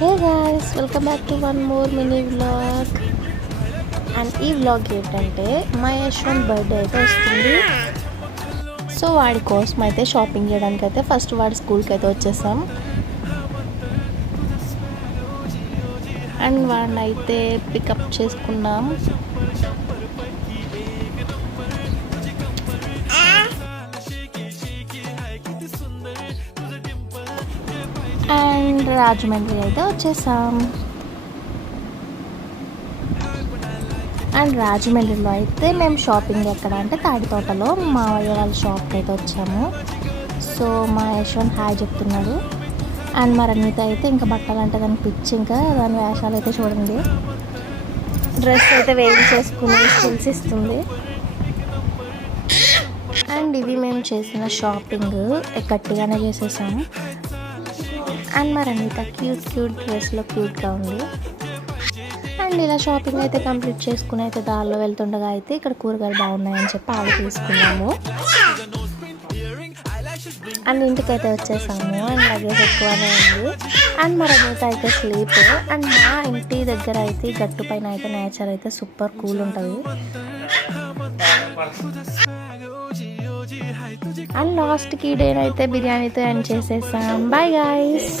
Hey guys, welcome back to one more mini vlog. And ఈ vlog ఏంటంటే మా Yashwant birthday అయితే వస్తుంది. సో వాడి కోసం అయితే షాపింగ్ చేయడానికి అయితే ఫస్ట్ వాడి స్కూల్కి అయితే వచ్చేసాం. అండ్ వాడిని అయితే పికప్ చేసుకున్నాం. అండ్ రాజమండ్రి అయితే వచ్చేసాం. అండ్ రాజమండ్రిలో అయితే మేము షాపింగ్ ఎక్కడ అంటే తాడితోటలో మావయ్య వాళ్ళ షాప్కి అయితే వచ్చాము. సో మా యశ్వంత్ హాయ్ చెప్తున్నాడు. అండ్ మా రన్విత అయితే ఇంకా బట్టలు అంటే దాని పిచ్చి, ఇంకా దాని వేషాలు అయితే చూడండి. డ్రెస్ అయితే వేయించేసుకుని స్కిల్స్ ఇస్తుంది. అండ్ ఇది మేము చేసిన షాపింగ్ గట్టిగానే చేసేసాము. అండ్ మా రన్విత క్యూట్ డ్రెస్లో క్యూట్గా ఉంది. అండ్ ఇలా షాపింగ్ అయితే కంప్లీట్ చేసుకుని అయితే దారిలో వెళ్తుండగా అయితే ఇక్కడ కూరగాయలు బాగున్నాయని చెప్పి ఆవి తీసుకున్నాము. అండ్ ఇంటికైతే వచ్చేసాము. అండ్ లగేజ్ ఎక్కువనే ఉంది. అండ్ మా రన్విత అయితే స్లీప్. అండ్ మా ఇంటి దగ్గర అయితే గట్టు పైన అయితే నేచర్ అయితే సూపర్ కూల్ ఉంటుంది. అండ్ లాస్ట్కి డేనైతే బిర్యానీతో ఎండ్ చేసేసాం. Bye guys.